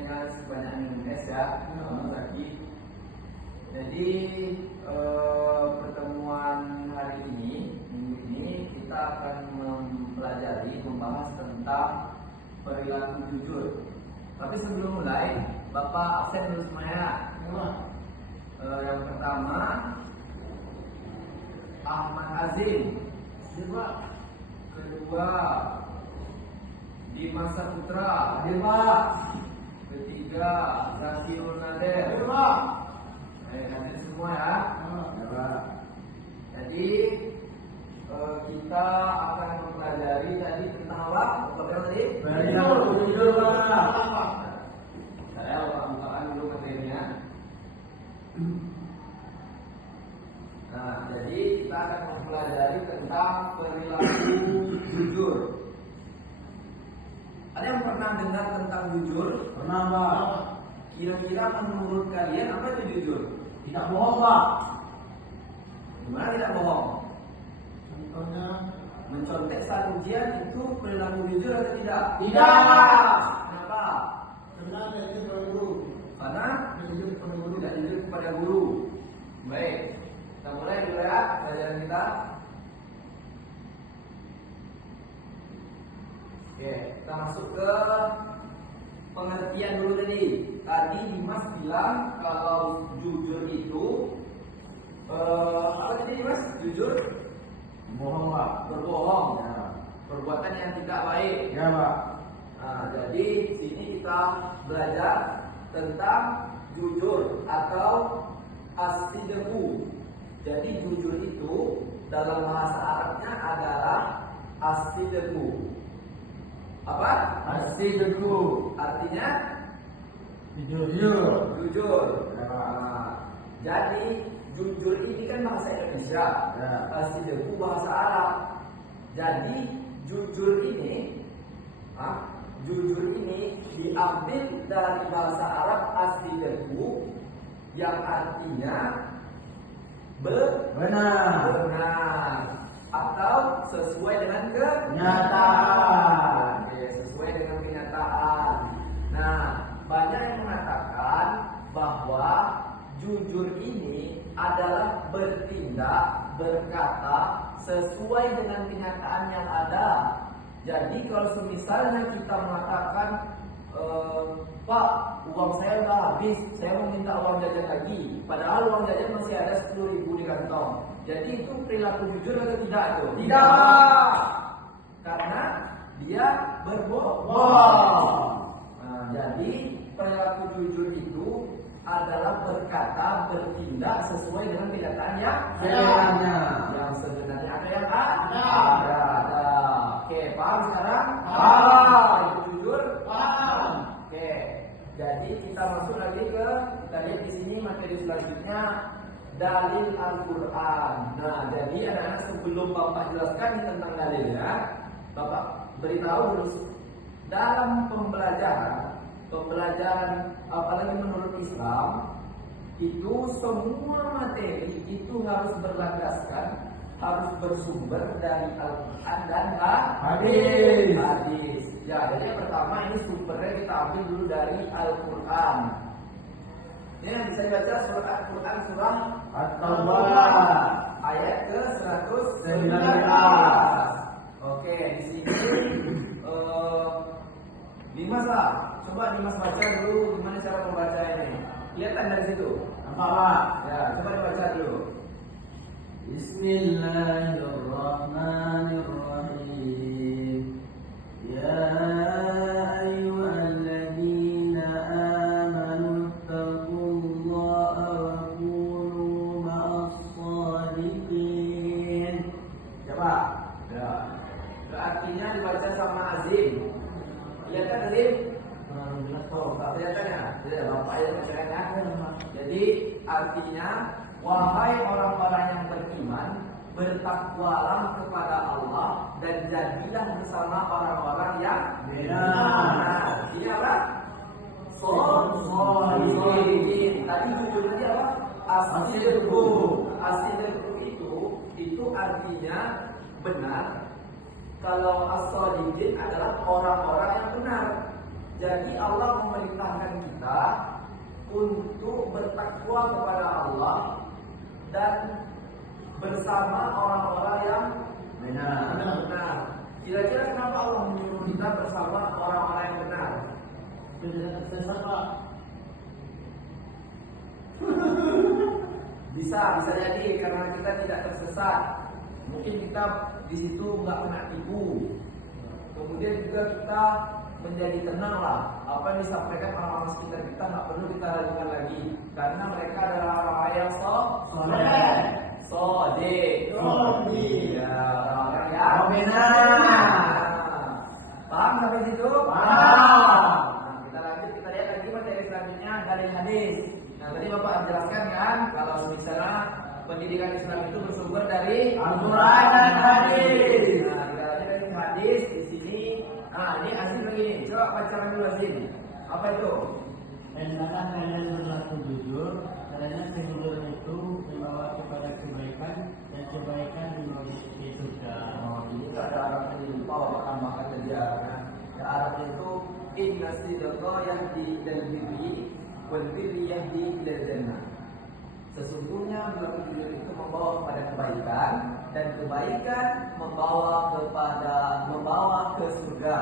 jangan sebanyak minum es ya, kamu sakit. Jadi pertemuan hari ini, minggu ini kita akan mempelajari, membahas tentang perilaku jujur. Tapi sebelum mulai, Bapak absen dulu semuanya. Yang pertama Ahmad Azim. Kedua Dimas Saputra. Ketiga Zakiul Nader. Hadir semua ya. Jadi kita akan mempelajari tadi tentang apa? Apa tadi? Jujur. Saya bukaan dulu materinya. Nah, jadi kita akan mempelajari tentang perilaku jujur. Ada yang pernah dengar tentang jujur? Pernah, Pak. Kira-kira menurut kalian apa itu jujur? Tidak bohong, Pak. Gimana tidak bohong? Contohnya Mencontek saat ujian itu perilaku jujur atau tidak? Tidak. Kenapa? karena tidak jujur kepada guru. Karena Tidak jujur kepada guru. tidak jujur kepada guru. Baik, kita mulai dulu ya pelajaran kita. Oke, kita masuk ke pengertian dulu tadi. Tadi Dimas bilang kalau jujur itu apa tadi Dimas? Jujur Bohong, Pak. berbohong, Ya. perbuatan yang tidak baik. Ya, Pak. Nah, jadi sini kita belajar tentang jujur atau as-sidqu. Jadi jujur itu dalam bahasa Arabnya adalah as-sidqu. Apa? As-sidqu. Artinya Jujur. jujur. Ya. Nah, jadi jujur ini kan bahasa Indonesia, Ya. as-sidqu bahasa Arab. Jadi jujur ini, jujur ini diambil dari bahasa Arab as-sidqu yang artinya Benar. atau sesuai dengan Kenyataan. Oke, sesuai dengan kenyataan. Nah, banyak yang mengatakan bahwa jujur ini adalah bertindak, berkata sesuai dengan kenyataan yang ada. Jadi kalau misalnya kita mengatakan Pak, uang saya udah habis, saya mau minta uang jajan lagi. Padahal uang jajan masih ada 10.000 di kantong. Jadi itu perilaku jujur atau tidak itu? Tidak. Karena dia berbohong. Nah, jadi perilaku jujur itu adalah berkata, bertindak sesuai dengan kenyataan yang Sebenarnya. Yang sebenarnya ada yang ada. Ada. Oke, paham sekarang? Paham. Itu jujur? Paham. Oke. Jadi kita masuk lagi ke, kita lihat di sini materi selanjutnya, dalil Al-Quran. Nah, jadi anak-anak sebelum Bapak jelaskan tentang dalilnya, Bapak beritahu dulu dalam pembelajaran apalagi menurut Islam itu semua materi itu harus berlandaskan, harus bersumber dari Al-Quran dan hadis. Ya, jadi yang pertama ini sumbernya kita ambil dulu dari Al-Quran. Ini bisa dibaca surat Al-Quran surah At-Taubah ayat ke 119. Oke, di sini Dimas lah, coba Dimas baca dulu gimana cara membaca ini. Kelihatan dari situ. Nampak, Pak? Ya, coba dibaca dulu. Bismillahirrahmanirrahim. Ya ayyuhalladzina amanu taqullaha wa kunu ma'as-shadiqin. Coba. Ya. Artinya dibaca sama Azim. Kelihatan Azim? Oh, tak kelihatan ya? Ya, Bapak yang bacakan ya. Jadi artinya, wahai orang-orang yang beriman, bertakwalah kepada Allah dan jadilah bersama orang-orang yang benar. Ini apa? Sholihin. Tadi jujur tadi apa? As-sidqu. As-sidqu itu artinya benar. Kalau as-sholihin adalah orang-orang yang benar. Jadi Allah memerintahkan untuk bertakwa kepada Allah dan bersama orang-orang yang benar. Kira-kira kenapa Allah menyuruh kita bersama orang-orang yang benar? Tersesat Pak. Bisa jadi karena kita tidak tersesat. Mungkin kita di situ nggak kena tipu. Kemudian juga kita menjadi tenang lah. Apa yang disampaikan orang-orang sekitar kita nggak perlu kita lakukan lagi, karena mereka adalah orang-orang yang ya, orang-orang yang benar. Paham sampai situ? Paham. Nah, kita lanjut, kita lihat lagi materi selanjutnya dari hadis. Nah, tadi Bapak jelaskan kan kalau misalnya pendidikan Islam itu bersumber dari Al-Quran dan hadis. Nah, kita lanjut dari hadis di sini. Nah, ini Azim begini. Coba bacakan dulu Azim. Apa itu? Hendaklah kalian berlaku jujur, karena sejujur itu membawa kepada kebaikan dan kebaikan membawa ke surga. Oh, ini tak ada Arabnya di lupa, Bapak tambahkan saja. Nah, ya Arabnya itu inna sidqa yahdi ilal birri wal birri yahdi ilal jannah. Sesungguhnya berlaku jujur itu membawa kepada kebaikan dan kebaikan membawa ke surga.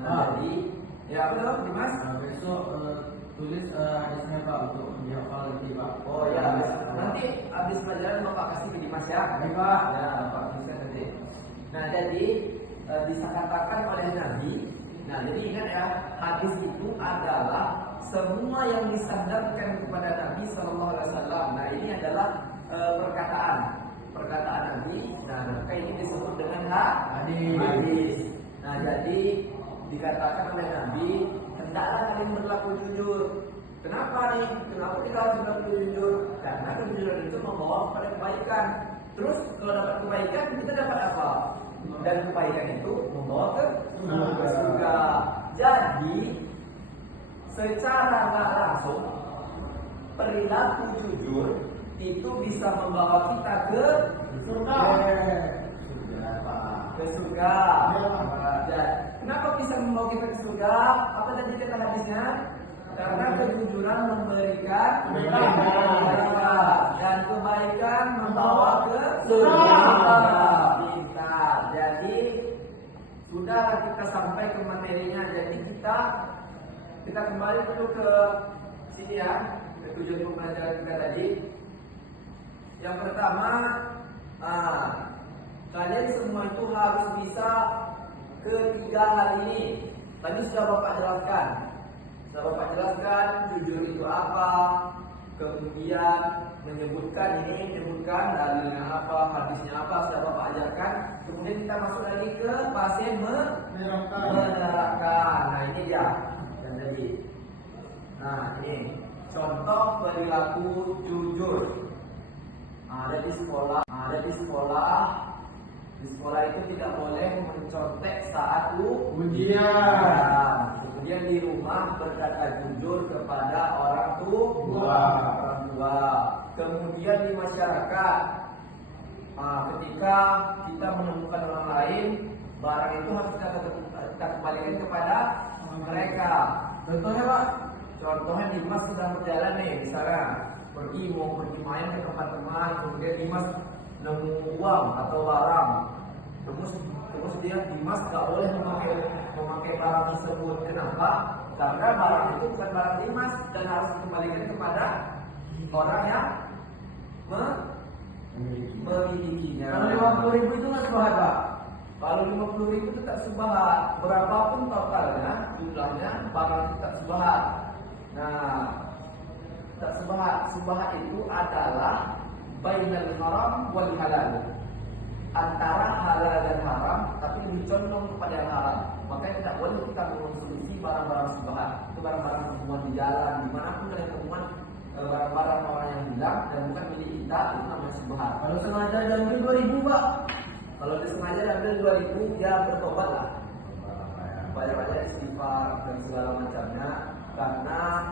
Nah, jadi ya betul, Dimas. Besok tulis hadisnya Pak untuk menjawab lagi Pak. Oh ya, nanti habis pelajaran Bapak kasih ke Dimas ya. Baik Pak. Ya, Pak tuliskan nanti. Nah, jadi disangkatakan oleh Nabi. Nah, jadi ingat ya, hadis itu adalah semua yang disandarkan kepada Nabi Sallallahu Alaihi Wasallam. Nah, ini adalah perkataan Nabi. Nah, maka ini disebut dengan hadis. Nah, jadi dikatakan oleh Nabi, hendaklah kalian berlaku jujur. Kenapa nih? Kenapa kita harus berlaku jujur? Karena kejujuran itu membawa kepada kebaikan. Terus kalau dapat kebaikan, kita dapat apa? Dan kebaikan itu membawa ke surga. Jadi secara nggak langsung perilaku jujur itu bisa membawa kita ke surga. Ke surga. Dan kenapa bisa membawa kita ke surga? Apa tadi kata hadisnya? Karena kejujuran memberikan kebaikan dan kebaikan membawa ke surga. Pintar. Jadi sudah kita sampai ke materinya. Jadi kita kembali dulu ke sini ya, ke tujuan pembelajaran kita tadi. Yang pertama, kalian semua itu harus bisa ketiga hal ini. Tadi sudah Bapak jelaskan. Jujur itu apa. Kemudian menyebutkan dalilnya apa, hadisnya apa, sudah Bapak ajarkan. Kemudian kita masuk lagi ke fase menerapkan. Nah, ini dia. Dan tadi. Nah, ini contoh perilaku jujur. Ada di sekolah. Di sekolah itu tidak boleh mencontek saat ujian. Kemudian di rumah berkata jujur kepada orang tua. Kemudian di masyarakat, ketika kita menemukan orang lain, barang itu harus kita kembalikan kepada mereka. Contohnya Pak? Contohnya Dimas sedang berjalan nih, misalnya mau pergi main ke tempat teman, kemudian Dimas nemu uang atau barang, terus dia Dimas gak boleh memakai barang tersebut. Kenapa? Karena barang itu bukan barang Dimas dan harus dikembalikan kepada orang yang memilikinya. Kalau 50.000 itu nggak subhat Pak? Kalau 50.000 itu tak subhat, berapapun totalnya, jumlahnya barang itu tak subhat. Nah, tak subhat itu adalah bainal haram wal halal, antara halal dan haram, tapi lebih condong kepada yang haram. Makanya tidak boleh kita mengkonsumsi barang-barang subhat. Itu barang-barang temuan di jalan, dimanapun ada temuan barang-barang orang yang hilang dan bukan milik kita, itu namanya subhat. Kalau sengaja diambil 2.000 Pak? Kalau disengaja diambil 2.000, ya bertobat lah. Banyak-banyak istighfar dan segala macamnya, karena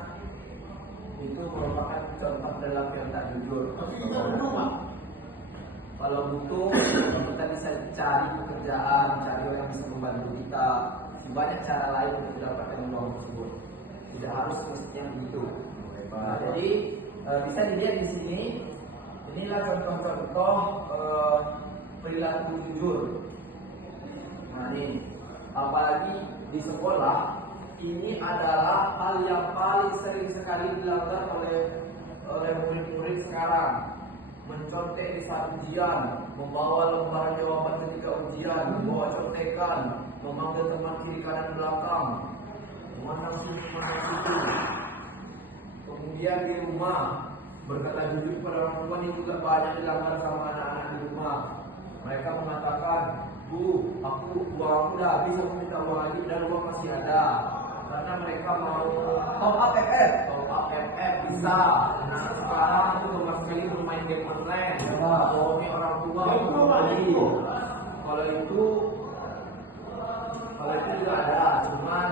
itu merupakan keempat dalam yang tak jujur. Kalau butuh, kita bisa cari pekerjaan, cari orang yang bisa membantu kita. Banyak cara lain untuk mendapatkan uang tersebut. Tidak harus mestinya begitu. Nah, jadi bisa dilihat di sini. Inilah contoh-contoh perilaku jujur. Nah ini, apalagi di sekolah, ini adalah hal yang paling sering sekali dilakukan oleh murid-murid sekarang. Mencontek di saat ujian, membawa lembaran jawaban ketika ujian, membawa contekan, memanggil teman kiri kanan belakang, memandang sini memandang situ. Kemudian di rumah berkata jujur pada orang tua ini juga banyak dilakukan sama anak-anak di rumah. Mereka mengatakan, Bu, uang aku udah habis, aku minta uang lagi dan uang masih ada. Karena mereka mau top up FF bisa. Nah sekarang itu banyak sekali bermain game online. Bohongi orang tua. Kalau itu juga ada, cuman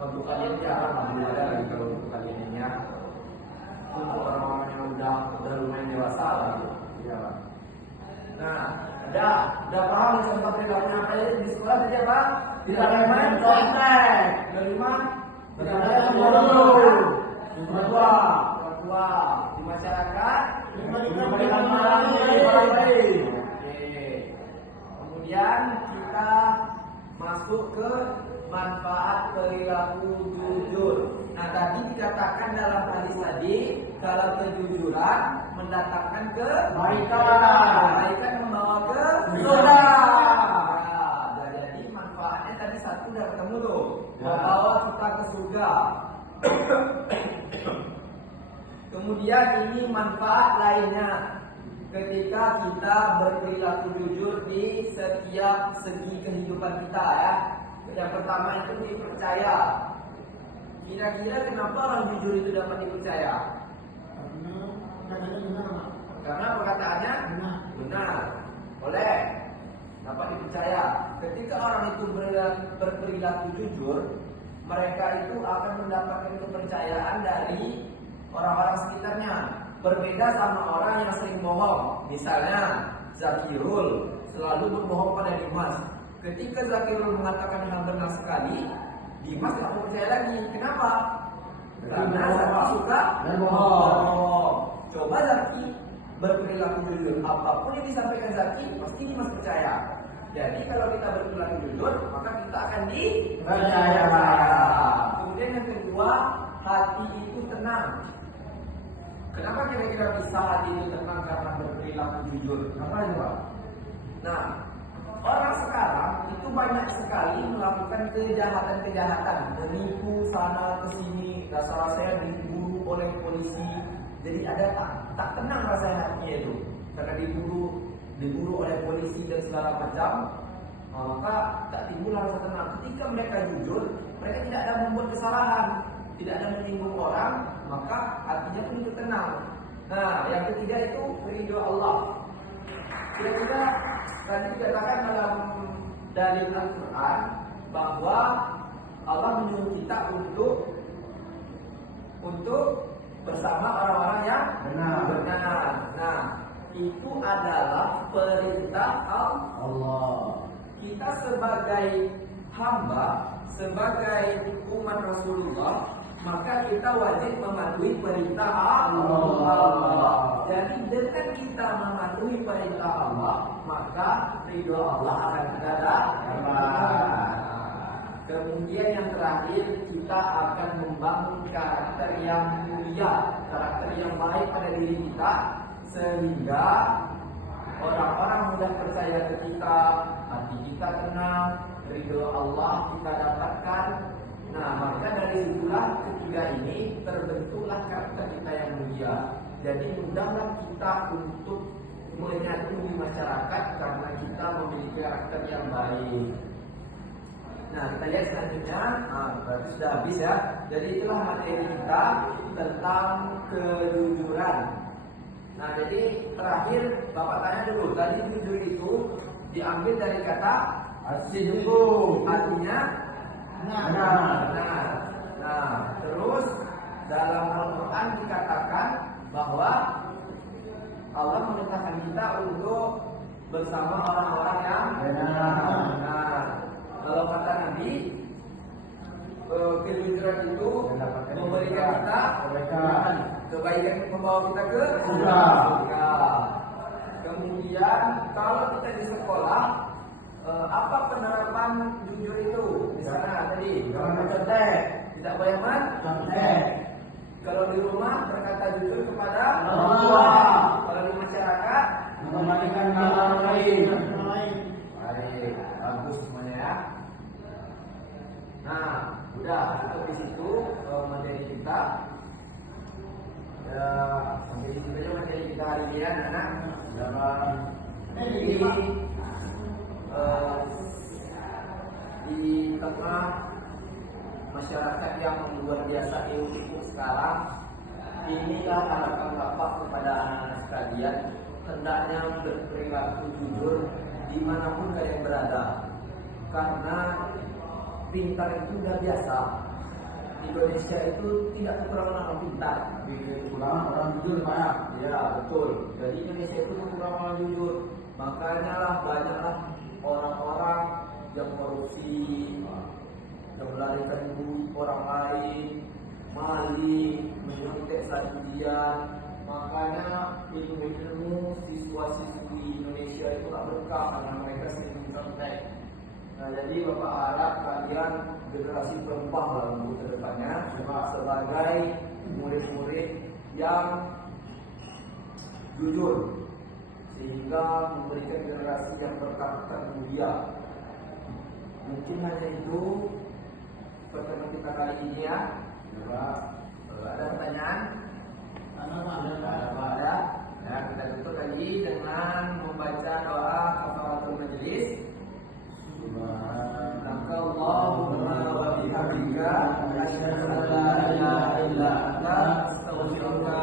untuk kalian jarang belum ada lagi kalau untuk kalian ini ya. Untuk orang-orang yang udah lumayan dewasa lah gitu. Iya Pak. Nah, udah paham contoh perilakunya apa ya di sekolah tadi apa? Tidak ada main kontak. Kelima, tidak ada guru. Kedua, di masyarakat memberikan orang lain. Oke. Kemudian kita masuk ke manfaat perilaku jujur. Nah tadi dikatakan dalam hadis tadi, kalau kejujuran mendatangkan kebaikan membawa ke surga. Nah, jadi manfaatnya tadi satu udah ketemu tuh, membawa kita ke surga. Kemudian ini manfaat lainnya ketika kita berperilaku jujur di setiap segi kehidupan kita ya. Yang pertama itu dipercaya. Kira-kira kenapa orang jujur itu dapat dipercaya? Karena perkataannya benar. Oleh dapat dipercaya. Ketika orang itu berperilaku jujur, mereka itu akan mendapatkan kepercayaan dari orang-orang sekitarnya. Berbeda sama orang yang sering bohong. Misalnya Zakirul selalu berbohong pada Dimas. Ketika Zakirul mengatakan yang benar sekali, Dimas tidak mau percaya lagi. Kenapa? Karena Zaki suka berbohong. Coba Zaki berperilaku jujur, apapun yang disampaikan Zaki pasti Dimas percaya. Jadi kalau kita berperilaku jujur, maka kita akan dipercaya. Kemudian yang kedua, hati itu tenang. Kenapa kira-kira bisa hati itu tenang? Karena berperilaku jujur. Kenapa itu Pak? Nah, orang sekarang itu banyak sekali melakukan kejahatan-kejahatan, menipu sana ke sini, rasa-rasanya diburu oleh polisi. Jadi ada tak tenang rasanya hatinya itu, karena diburu oleh polisi dan segala macam, maka tak timbul rasa tenang. Ketika mereka jujur, mereka tidak ada membuat kesalahan, tidak ada menyinggung orang, maka hatinya pun itu tenang. Nah, yang ketiga itu ridho Allah. Kira-kira tadi dikatakan dalam dalil Al-Quran bahwa Allah menyuruh kita untuk bersama orang-orang yang benar. Nah, itu adalah perintah Allah. Kita sebagai hamba, sebagai umat Rasulullah, maka kita wajib mematuhi perintah Allah. Jadi dengan kita mematuhi perintah Allah, maka ridho Allah akan kita dapat. Kemudian yang terakhir, kita akan membangun karakter yang mulia, karakter yang baik pada diri kita, sehingga orang-orang mudah percaya ke kita, hati kita tenang, ridho Allah kita dapatkan. Nah, maka dari situlah ketiga ini terbentuklah karakter kita yang mulia. Jadi mudahlah kita untuk menyatu di masyarakat karena kita memiliki karakter yang baik. Nah, kita lihat selanjutnya. Berarti sudah habis ya. Jadi itulah materi kita tentang kejujuran. Nah, jadi terakhir Bapak tanya dulu. Tadi jujur itu diambil dari kata asidqu, artinya benar. Nah, terus dalam Al-Quran dikatakan bahwa Allah memerintahkan kita untuk bersama orang-orang yang benar. Kalau kata Nabi, kejujuran itu Mendapatkan memberikan kita kebaikan. kebaikan, membawa kita ke Surga. surga. Kemudian kalau kita di sekolah, apa penerapan jujur itu di sana tadi? Jangan mencontek. Tidak boleh Contek. Kalau di rumah berkata jujur kepada orang tua. Kalau di masyarakat, Mengembalikan orang lain. Orang lain. baik, bagus semuanya ya. Nah, udah cukup di situ materi kita. Ya, sampai di situ aja materi kita hari ini ya, anak. Jangan Jadi di tengah masyarakat yang luar biasa ilmu sekarang, inilah harapan Bapak kepada anak-anak sekalian, hendaknya berperilaku jujur dimanapun kalian berada, karena pintar itu udah biasa. Indonesia itu tidak kekurangan orang pintar. pulang orang jujur banyak. Ya betul. Jadi Indonesia itu kurang orang jujur. Makanya lah banyaklah orang-orang yang korupsi, yang melarikan duit orang lain, maling, menyontek sajian. Makanya ilmu-ilmu siswa-siswi Indonesia itu tak berkah karena mereka sering menyontek. Nah, jadi Bapak harap kalian generasi perubahan lah untuk kedepannya sebagai murid-murid yang jujur sehingga memberikan generasi yang berkah dan mulia. Mungkin hanya itu pertemuan kita kali ini ya. Ada pertanyaan? Ada. Ya, kita tutup lagi dengan membaca doa kafaratul majelis. Allahumma wa bihamdika asyhadu an la ilaha illa anta astaghfiruka